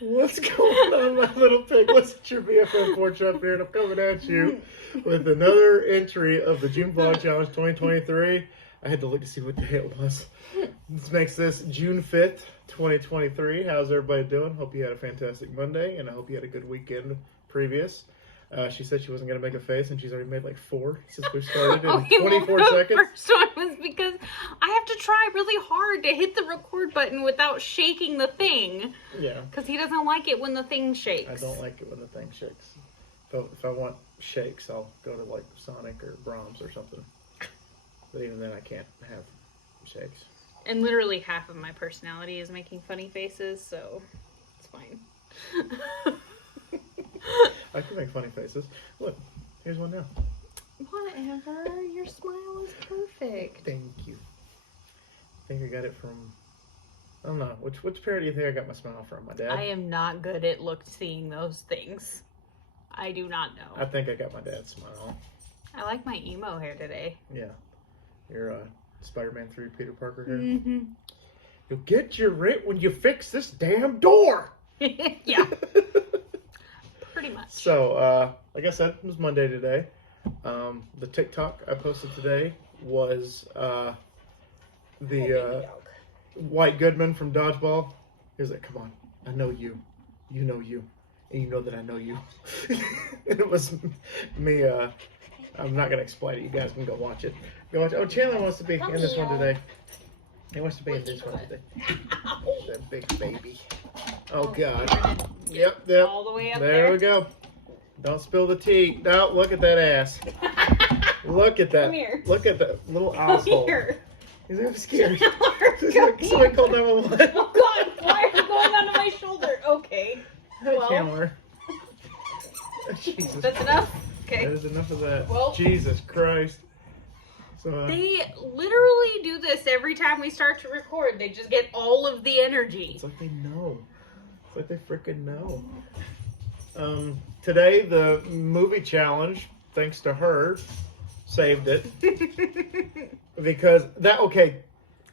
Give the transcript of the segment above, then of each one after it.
What's going on, my little piglets? It's your BFF Porch Up here, and I'm coming at you with another entry of the June Vlog Challenge 2023. I had to look to see what the hell it was. This makes this June 5th, 2023. How's everybody doing? Hope you had a fantastic Monday, and I hope you had a good weekend previous. She said she wasn't going to make a face, and she's already made like 4 since we started in 24 seconds. The first one was because I have to try really hard to hit the record button without shaking the thing. Yeah. Because he doesn't like it when the thing shakes. I don't like it when the thing shakes. If I want shakes, I'll go to like Sonic or Brahms or something. But even then, I can't have shakes. And literally half of my personality is making funny faces, so it's fine. I can make funny faces. Look, here's one now. Whatever. Your smile is perfect. Thank you. I think I got it from, I don't know. Which parent do you think I got my smile from? My dad? I am not good at seeing those things. I do not know. I think I got my dad's smile. I like my emo hair today. Yeah. Your Spider-Man 3 Peter Parker hair. Mm-hmm. You'll get your rent when you fix this damn door. Yeah. Pretty much. So, like I said, it was Monday today. The TikTok I posted today was the White Goodman from Dodgeball. He was like, "Come on, I know you. You know you. And you know that I know you." It was me. I'm not going to explain it. You guys can go watch it. Go watch it. Oh, Chandler wants to be in this one today. He wants to be in this one today. That big baby. Oh, God. Yep. All the way up There we go. Don't spill the tea. No, look at that ass. Look at that. Come here. Look at that little Come asshole. here. He's gonna be scared. Come Somebody called 911. Oh God, why are you going onto my shoulder? Okay. Hi, Well. Chandler. Jesus. That's enough? That Okay. is enough of that. Well. Jesus Christ. So, They literally do this every time we start to record. They just get all of the energy. it's like they know. It's like they freaking know. Today, the movie challenge, thanks to her, saved it. Because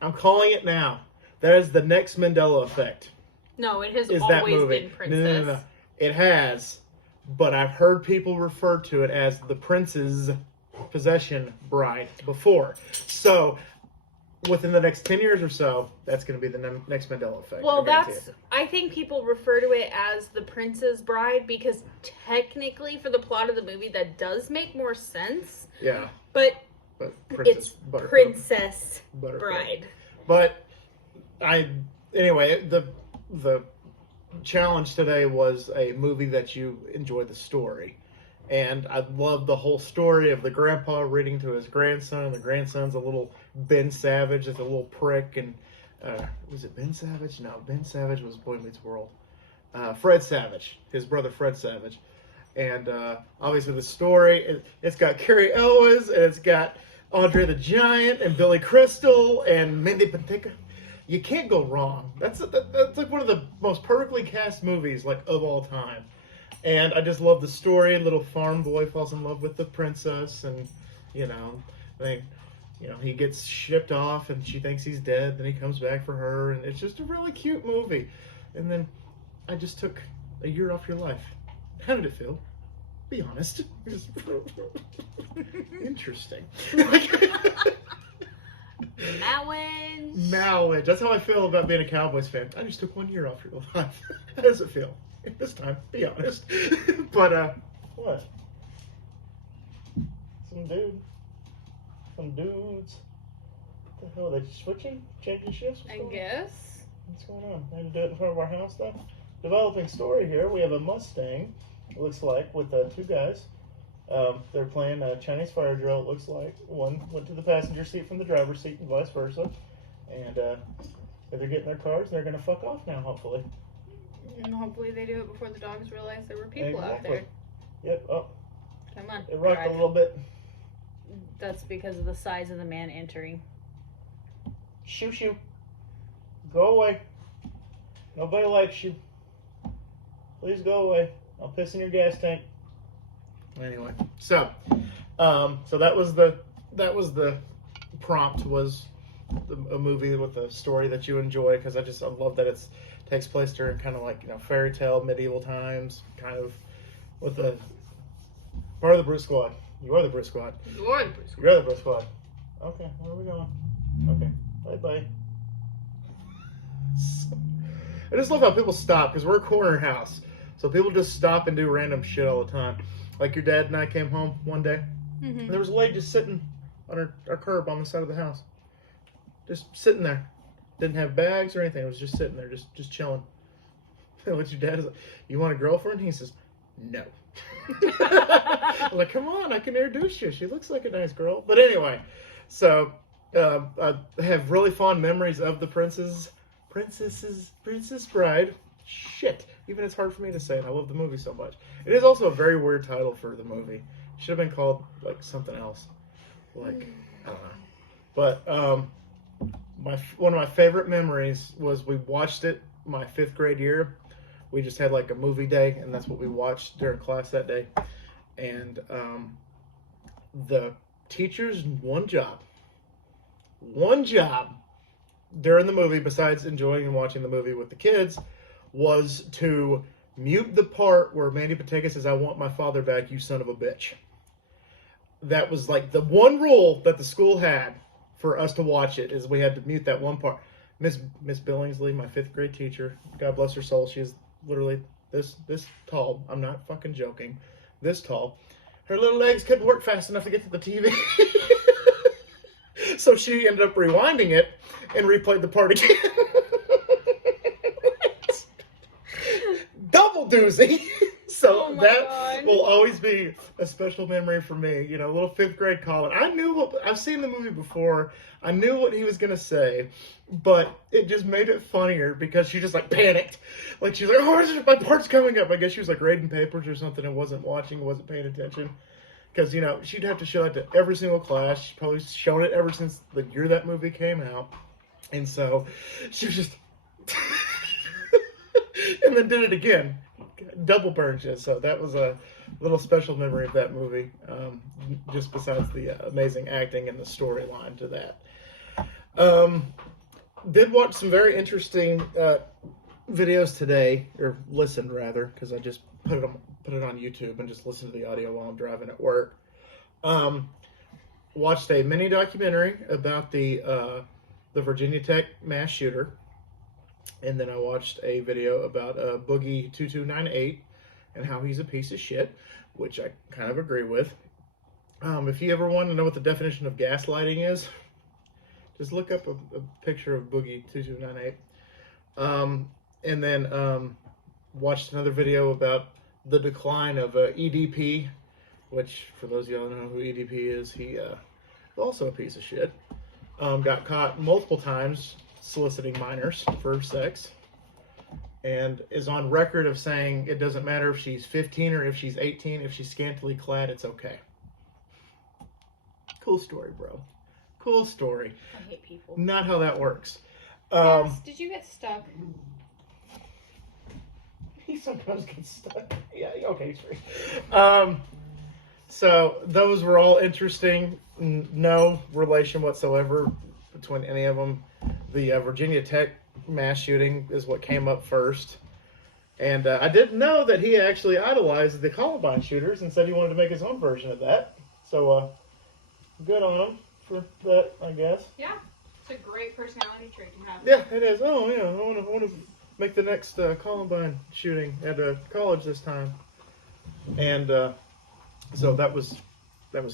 I'm calling it now. That is the next Mandela effect. No, it has Is that always movie? been Princess. No. It has, but I've heard people refer to it as the Prince's Possession Bride before. So, within the next 10 years or so, that's going to be the next Mandela effect. Well, I guarantee it. I think people refer to it as the Prince's Bride because technically for the plot of the movie that does make more sense. Yeah. But Princess it's Buttercup. Princess Buttercup. Bride. But anyway, the challenge today was a movie that you enjoyed the story. And I love the whole story of the grandpa reading to his grandson. The grandson's a little Ben Savage, it's a little prick. And was it Ben Savage? No, Ben Savage was Boy Meets World. Fred Savage, his brother Fred Savage. And obviously the story, it's got Carrie Elwes, and it's got Andre the Giant, and Billy Crystal, and Mindy Patinkin. You can't go wrong. That's like one of the most perfectly cast movies like of all time. And I just love the story. Little farm boy falls in love with the princess, and he gets shipped off, and she thinks he's dead. Then he comes back for her, and it's just a really cute movie. And then I just took a year off your life. How did it feel? Be honest. Interesting. Knowledge. That's how I feel about being a Cowboys fan. I just took 1 year off your life. How does it feel? This time, be honest. But, what? Some dudes. What the hell, are they switching? Changing shifts? I guess. What's going on? I had to do it in front of our house, though. Developing story here. We have a Mustang, it looks like, with 2 guys. They're playing a Chinese fire drill, it looks like. One went to the passenger seat from the driver's seat and vice versa. And they're getting their cars and they're going to fuck off now, hopefully. And hopefully they do it before the dogs realize there were people out Exactly. there. Yep, oh, Come on. it rocked drive. a little bit. That's because of the size of the man entering. Shoo. Go away. Nobody likes you. Please go away. I'll piss in your gas tank. Anyway, so that was the prompt was a movie with a story that you enjoy, because I love that it takes place during kind of like, you know, fairy tale medieval times, kind of with the part of the Brute Squad. You are the Brute Squad. You're the Brute Squad. You're the Brute Squad. Okay, where are we going? Okay, bye. I just love how people stop, because we're a corner house, so people just stop and do random shit all the time. Like your dad and I came home one day, and there was a lady just sitting on our curb on the side of the house, just sitting there. Didn't have bags or anything. It was just sitting there, just chilling. And what your dad is like, you want a girlfriend? He says, no. I'm like, come on, I can introduce you. She looks like a nice girl. But anyway, so I have really fond memories of the Princess Bride. Shit, even it's hard for me to say it. I love the movie so much. It is also a very weird title for the movie. It should have been called like something else. Like, I don't know. But one of my favorite memories was we watched it my 5th grade year. We just had like a movie day, and that's what we watched during class that day. And the teacher's one job during the movie, besides enjoying and watching the movie with the kids, was to mute the part where Mandy Patinkin says, "I want my father back, you son of a bitch." That was like the one rule that the school had for us to watch it, is we had to mute that one part. Miss Billingsley, my 5th grade teacher, God bless her soul, she is literally this tall. I'm not fucking joking. This tall. Her little legs couldn't work fast enough to get to the TV. So she ended up rewinding it and replayed the part again. Double doozy. So that will always be a special memory for me. You know, little 5th grade Colin. I've seen the movie before. I knew what he was going to say, but it just made it funnier because she just like panicked. Like she's like, oh, my part's coming up. I guess she was like grading papers or something and wasn't paying attention. Because, you know, she'd have to show it to every single class. She's probably shown it ever since the year that movie came out. And so she was just... and then did it again. Double burned you. So that was a little special memory of that movie. Just besides the amazing acting and the storyline to that. Did watch some very interesting videos today, or listened rather, because I just put it on YouTube and just listened to the audio while I'm driving at work. Watched a mini documentary about the Virginia Tech mass shooter, and then I watched a video about Boogie 2298 and how he's a piece of shit, which I kind of agree with. If you ever want to know what the definition of gaslighting is, just look up a picture of Boogie 2298. And then watched another video about the decline of EDP, which, for those of you who don't know who EDP is, he also a piece of shit. Got caught multiple times soliciting minors for sex, and is on record of saying it doesn't matter if she's 15 or if she's 18, if she's scantily clad, it's okay. Cool story, bro. Cool story. I hate people. Not how that works. Yes, did you get stuck? He sometimes gets stuck. Yeah, okay, he's free. So those were all interesting. No relation whatsoever between any of them. The Virginia Tech mass shooting is what came up first. And I didn't know that he actually idolized the Columbine shooters and said he wanted to make his own version of that. So good on him for that, I guess. Yeah, it's a great personality trait to have. Yeah, it is. Oh, yeah, I want to make the next Columbine shooting at a college this time. And so that was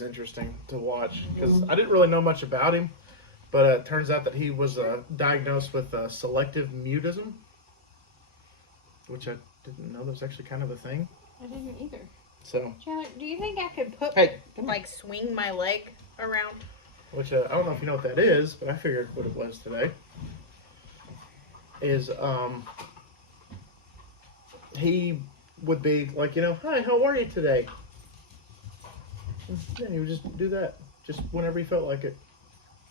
interesting to watch, because I didn't really know much about him, but it turns out that he was diagnosed with selective mutism, which I didn't know was actually kind of a thing. I didn't either. So, Chandler, do you think I could put... hey, Like swing my leg around. which I don't know if you know what that is, but I figured what it was today. Is he would be like, you know, hi, how are you today? And he would just do that, just whenever he felt like it.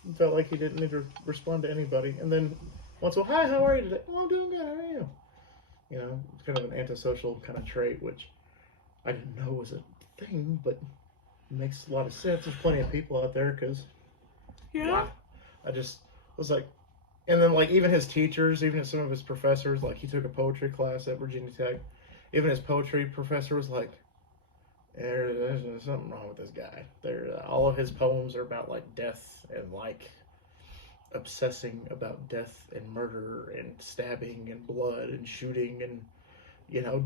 He felt like he didn't need to respond to anybody. And then once, well, hi, how are you today? Oh, I'm doing good, how are you? You know, it's kind of an antisocial kind of trait, which I didn't know was a thing, but it makes a lot of sense. There's plenty of people out there, because Yeah. I just was like, and then like even his teachers, even some of his professors, like he took a poetry class at Virginia Tech. Even his poetry professor was like, there's something wrong with this guy. All of his poems are about like death and like obsessing about death and murder and stabbing and blood and shooting and you know,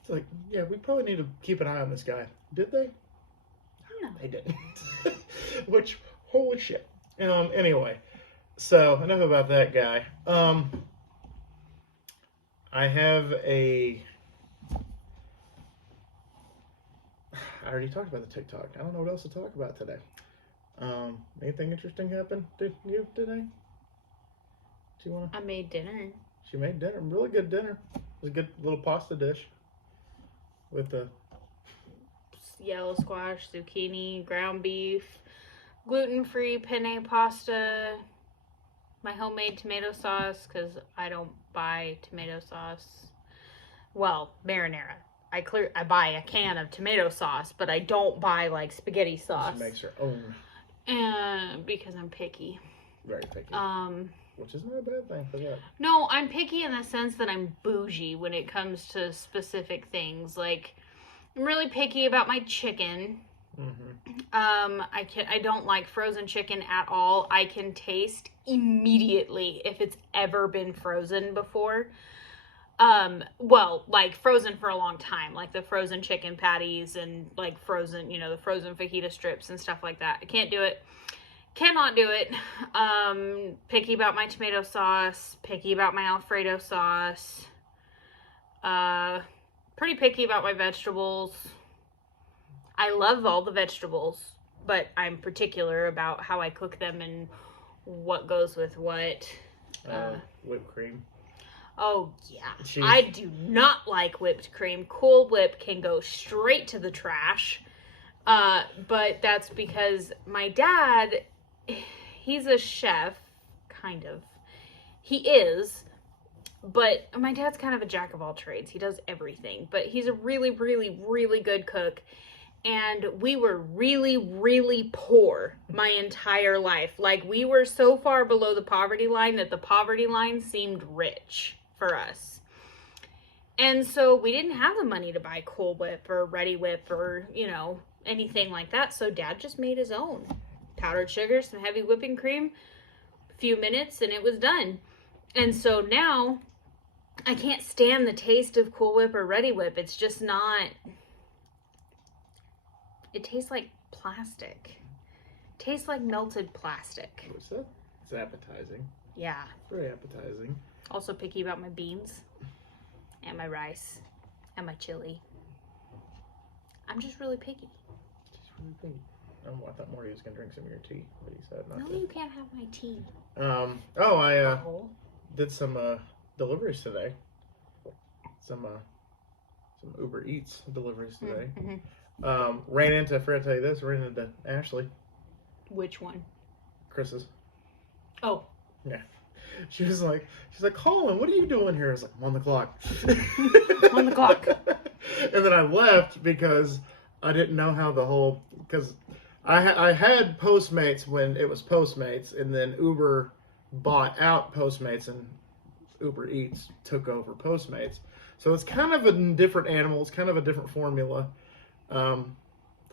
it's like, yeah, we probably need to keep an eye on this guy. Did they? No. They didn't. Which, holy shit. Anyway, so enough about that guy. I have I already talked about the TikTok. I don't know what else to talk about today. Anything interesting happen? Did you today? Do you want to? I made dinner. She made dinner. Really good dinner. It was a good little pasta dish with the Yellow squash, zucchini, ground beef, gluten-free penne pasta, my homemade tomato sauce because I don't buy tomato sauce. Well, marinara. I buy a can of tomato sauce, but I don't buy like spaghetti sauce. She makes her own. Because I'm picky. Very picky. Which is not a bad thing for that. No, I'm picky in the sense that I'm bougie when it comes to specific things. Like, I'm really picky about my chicken. Mm-hmm. I don't like frozen chicken at all. I can taste immediately if it's ever been frozen before. Well, like frozen for a long time, like the frozen chicken patties and like frozen, the frozen fajita strips and stuff like that. I can't do it. Cannot do it. Picky about my tomato sauce, picky about my Alfredo sauce. Pretty picky about my vegetables. I love all the vegetables, but I'm particular about how I cook them and what goes with what. Whipped cream. Oh, yeah. I do not like whipped cream. Cool Whip can go straight to the trash. But that's because my dad, he's a chef, kind of. He is, but my dad's kind of a jack of all trades. He does everything, but he's a really, really, really good cook. And we were really, really poor my entire life. Like, we were so far below the poverty line that the poverty line seemed rich for us. And so we didn't have the money to buy Cool Whip or Ready Whip or, anything like that. So Dad just made his own. Powdered sugar, some heavy whipping cream, a few minutes, and it was done. And so now I can't stand the taste of Cool Whip or Ready Whip. It's just not... It tastes like plastic. It tastes like melted plastic. What's that? It's appetizing. Yeah. Very appetizing. Also picky about my beans and my rice and my chili. I'm just really picky. Just really picky. I thought Morty was gonna drink some of your tea, but he said not. No, you can't have my tea. I did some deliveries today. Some Uber Eats deliveries today. Mm-hmm. I forgot to tell you this, ran into Ashley. Which one? Chris's. Oh. Yeah. She's like, Colin, what are you doing here? I was like, I'm on the clock. On the clock. And then I left because I didn't know how because I had Postmates when it was Postmates, and then Uber bought out Postmates and Uber Eats took over Postmates. So it's kind of a different animal. It's kind of a different formula. What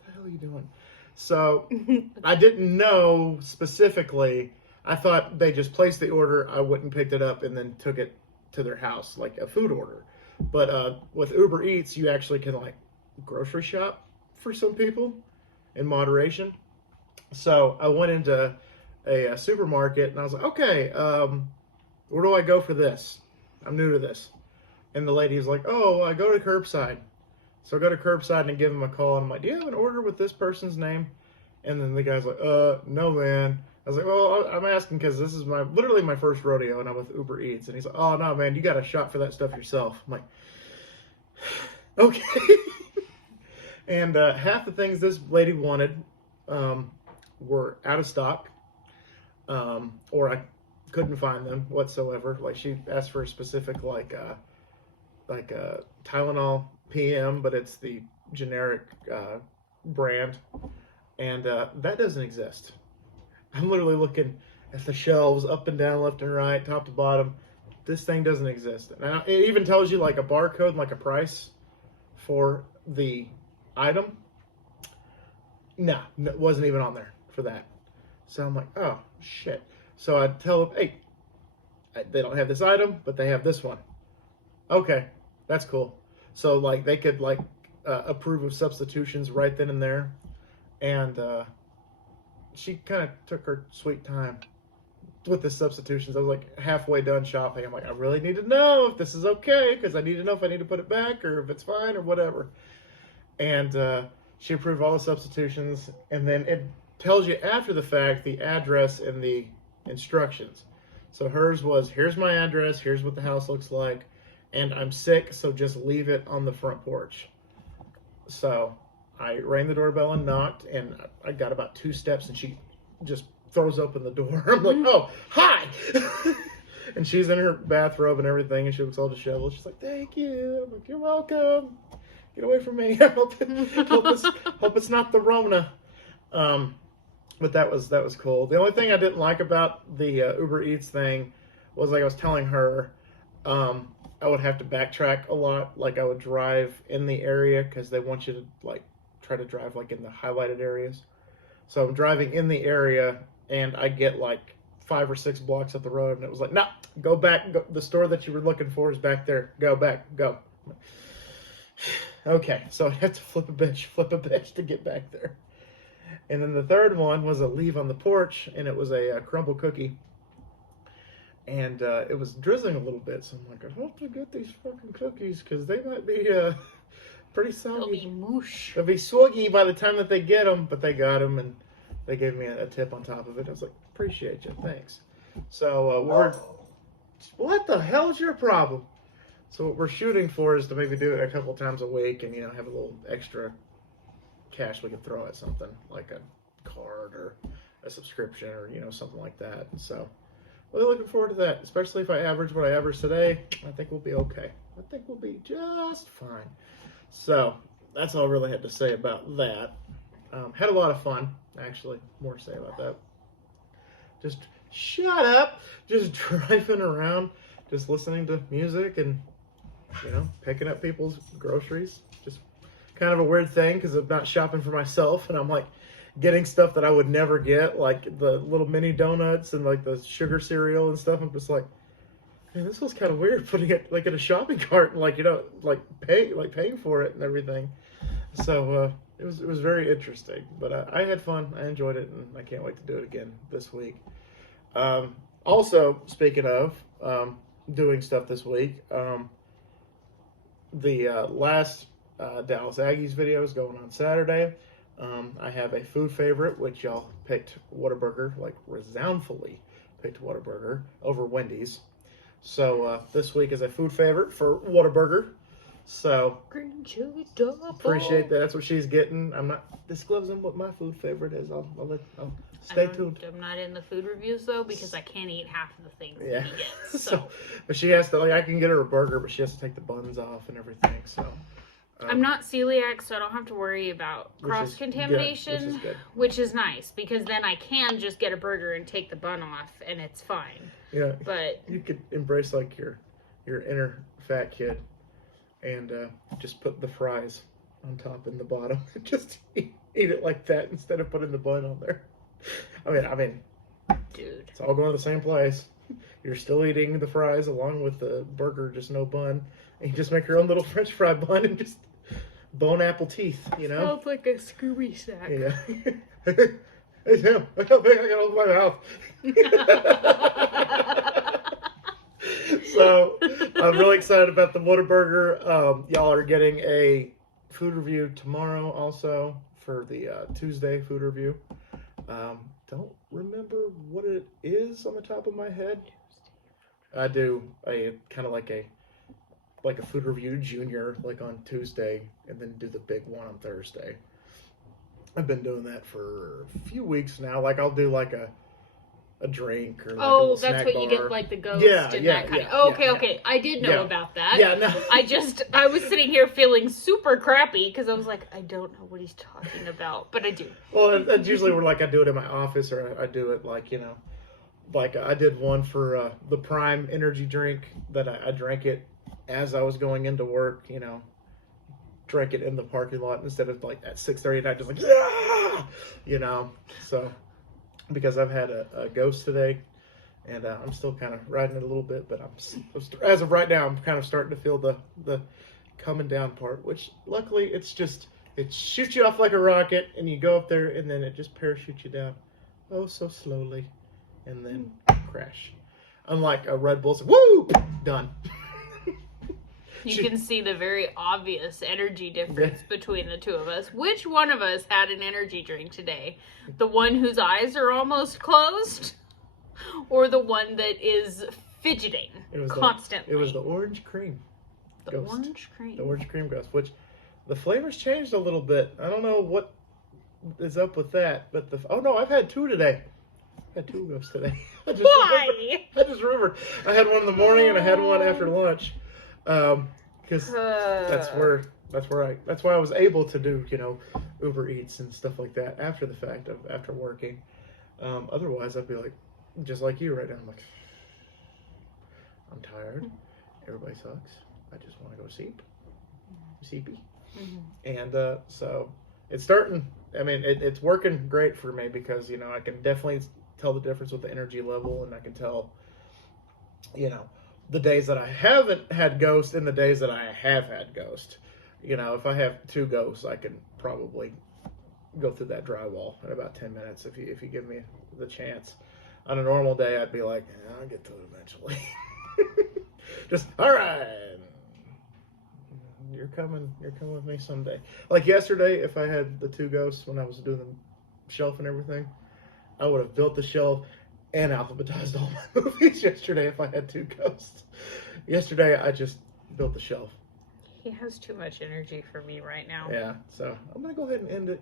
the hell are you doing? So I didn't know specifically. I thought they just placed the order, I went and picked it up, and then took it to their house, like a food order. But with Uber Eats, you actually can, like, grocery shop for some people in moderation. So I went into a supermarket, and I was like, okay, where do I go for this? I'm new to this. And the lady was like, oh, I go to curbside. So I go to curbside and give him a call, and I'm like, do you have an order with this person's name? And then the guy's like, no, man. I was like, well, I'm asking because this is literally my first rodeo, and I'm with Uber Eats. And he's like, oh, no, man, you got to shop for that stuff yourself. I'm like, okay. And half the things this lady wanted were out of stock, or I couldn't find them whatsoever. Like, she asked for a specific, like Tylenol PM, but it's the generic brand, and that doesn't exist. I'm literally looking at the shelves, up and down, left and right, top to bottom. This thing doesn't exist. And it even tells you like a barcode and like a price for the item. No, it wasn't even on there for that. So I'm like, oh, shit. So I tell them, hey, they don't have this item, but they have this one. Okay, that's cool. So, like, they could, like, approve of substitutions right then and there. And she kind of took her sweet time with the substitutions. I was, like, halfway done shopping. I'm like, I really need to know if this is okay, because I need to know if I need to put it back or if it's fine or whatever. And she approved all the substitutions, and then it tells you after the fact the address and the instructions. So hers was, here's my address, here's what the house looks like, and I'm sick, so just leave it on the front porch. So I rang the doorbell and knocked, and I got about 2 steps, and she just throws open the door. I'm like, oh, hi! And she's in her bathrobe and everything, and she looks all disheveled. She's like, thank you. I'm like, you're welcome. Get away from me. hope it's not the Rona. But that was cool. The only thing I didn't like about the Uber Eats thing was, like I was telling her, I would have to backtrack a lot. Like, I would drive in the area because they want you to, like, try to drive, like, in the highlighted areas. So I'm driving in the area, and I get, like, 5 or 6 blocks up the road, and it was like, no, go back. Go, the store that you were looking for is back there. Go back. Go. Okay, so I had to flip a bitch to get back there. And then the third one was a leave on the porch, and it was a crumble cookie. And it was drizzling a little bit, so I'm like, I hope to get these fucking cookies, because they might be pretty soggy. They'll be moosh. They'll be soggy by the time that they get them, but they got them, and they gave me a tip on top of it. I was like, appreciate you, thanks. So what the hell is your problem? So what we're shooting for is to maybe do it a couple times a week and, have a little extra cash we can throw at something, like a card or a subscription or, something like that. So really looking forward to that, especially if I average what I average today. I think we'll be okay. I think we'll be just fine. So that's all I really had to say about that. Had a lot of fun, actually. More to say about that. Just shut up. Just driving around, just listening to music and picking up people's groceries. Just kind of a weird thing because I'm not shopping for myself, and I'm like getting stuff that I would never get, like the little mini donuts and like the sugar cereal and stuff. I'm just like, man, this was kind of weird putting it like in a shopping cart and like paying for it and everything. So it was very interesting, but I had fun. I enjoyed it, and I can't wait to do it again this week. Also, speaking of doing stuff this week, the last Dallas Aggies video is going on Saturday. I have a food favorite, which y'all picked Whataburger, like resoundfully picked Whataburger over Wendy's. So this week is a food favorite for Whataburger. So Green chili double. Appreciate that. That's what she's getting. I'm not disclosing what my food favorite is. I'll stay tuned. I'm not in the food reviews though because I can't eat half of the things that he gets. So, but she has to, I can get her a burger, but she has to take the buns off and everything. So I'm not celiac, so I don't have to worry about cross contamination, which is nice because then I can just get a burger and take the bun off, and it's fine. Yeah, but you could embrace like your inner fat kid. And just put the fries on top and the bottom. Just eat it like that instead of putting the bun on there. I mean, dude, it's all going to the same place. You're still eating the fries along with the burger, just no bun. And you just make your own little French fry bun and just bone apple teeth, Smells like a Scooby snack. Yeah. Hey Sam, look how big I got over my mouth. So I'm really excited about the Whataburger. Y'all are getting a food review tomorrow also for the Tuesday food review. Don't remember what it is on the top of my head. I do a kind of like a food review junior like on Tuesday and then do the big one on Thursday. I've been doing that for a few weeks now. Like I'll do like a drink or like a little snack that's what bar. You get like the ghost and that kind of. Okay. I did know about that. Yeah, no. I was sitting here feeling super crappy because I was like, I don't know what he's talking about, but I do. Well, that's usually where like I do it in my office or I do it like like I did one for the Prime energy drink that I drank it as I was going into work. You know, drank it in the parking lot instead of like at 6:30 at night, just like yeah, you know. So because I've had a ghost today. And I'm still kind of riding it a little bit, but as of right now, I'm kind of starting to feel the coming down part, which luckily it shoots you off like a rocket, and you go up there, and then it just parachutes you down, oh so slowly, and then crash. Unlike a Red Bull, woo, done. You can see the very obvious energy difference between the two of us. Which one of us had an energy drink today? The one whose eyes are almost closed? Or the one that is fidgeting constantly? It was the orange cream. The orange cream. The orange cream ghost, which the flavors changed a little bit. I don't know what is up with that, but oh no, I've had two today. I had two ghosts today. Why? I just remembered. I had one in the morning and I had one after lunch. Because that's why I was able to do, you know, Uber Eats and stuff like that after the fact of after working. Otherwise, I'd be like, just like you right now. I'm like, I'm tired. Everybody sucks. I just want to go sleepy. And so it's starting. I mean, it's working great for me because, you know, I can definitely tell the difference with the energy level, and I can tell, you know, the days that I haven't had ghost and the days that I have had ghost. You know, if I have two ghosts, I can probably go through that drywall in about 10 minutes if you give me the chance. On a normal day, I'd be like, I'll get to it eventually. Just, all right. You're coming with me someday. Like yesterday, if I had the two ghosts when I was doing the shelf and everything, I would have built the shelf and alphabetized all my movies yesterday if I had two ghosts. Yesterday, I just built the shelf. He has too much energy for me right now. Yeah, so I'm going to go ahead and end it.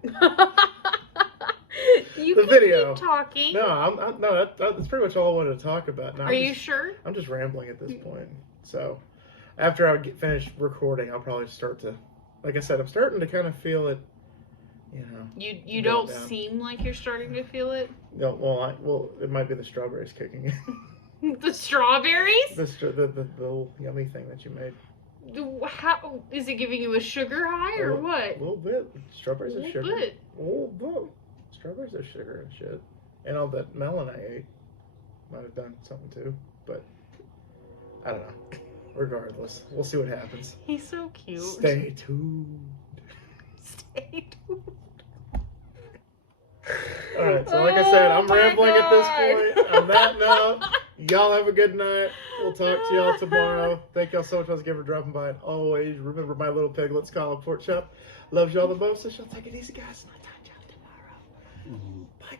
You the can video. keep talking. No, that's pretty much all I wanted to talk about. No, Are you sure? I'm just rambling at this point. So after I get finished recording, I'll probably start to, like I said, I'm starting to kind of feel it, you know. You don't seem like you're starting to feel it? No, well, it might be the strawberries kicking in. The strawberries? The little yummy thing that you made. How is it giving you a sugar high or what? A little bit. Strawberries are sugar. Bit. A little bit. Strawberries are sugar and shit. And all that melon I ate might have done something too. But I don't know. Regardless, we'll see what happens. He's so cute. Stay tuned. Stay tuned. Alright, so like I said, I'm rambling at this point. On that note, y'all have a good night. We'll talk to y'all tomorrow. Thank y'all so much once again for dropping by. And always remember my little piglets, call a pork chop. Loves y'all the most, so she'll take it easy, guys. And I'll talk to y'all tomorrow. Bye.